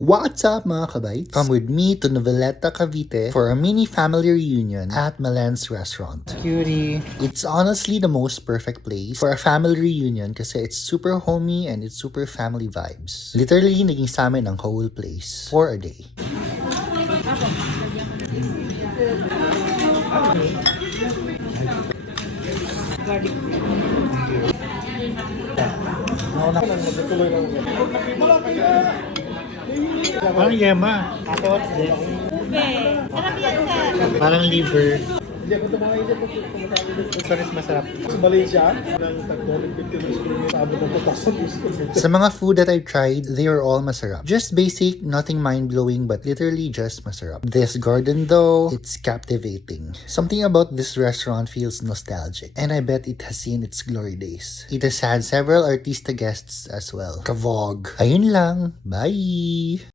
What's up mga kabites? Come with me to Noveleta, Cavite for a mini family reunion at Malen's restaurant. Cutie. It's honestly the most perfect place for a family reunion kasi it's super homey and it's super family vibes. Literally, naging sa amin ang whole place for a day. Parang yema. Ate, what's this? Ube. Sarap yan, sir. Parang liver. This one is masarap. Sa Malaysia, ng tag-250 sa abot ng 2,000 Sa mga food that I've tried, they are all masarap. Just basic, nothing mind-blowing, but literally just masarap. This garden though, it's captivating. Something about this restaurant feels nostalgic, and I bet it has seen its glory days. It has had several artista guests as well. Kavog. Ayun lang. Bye!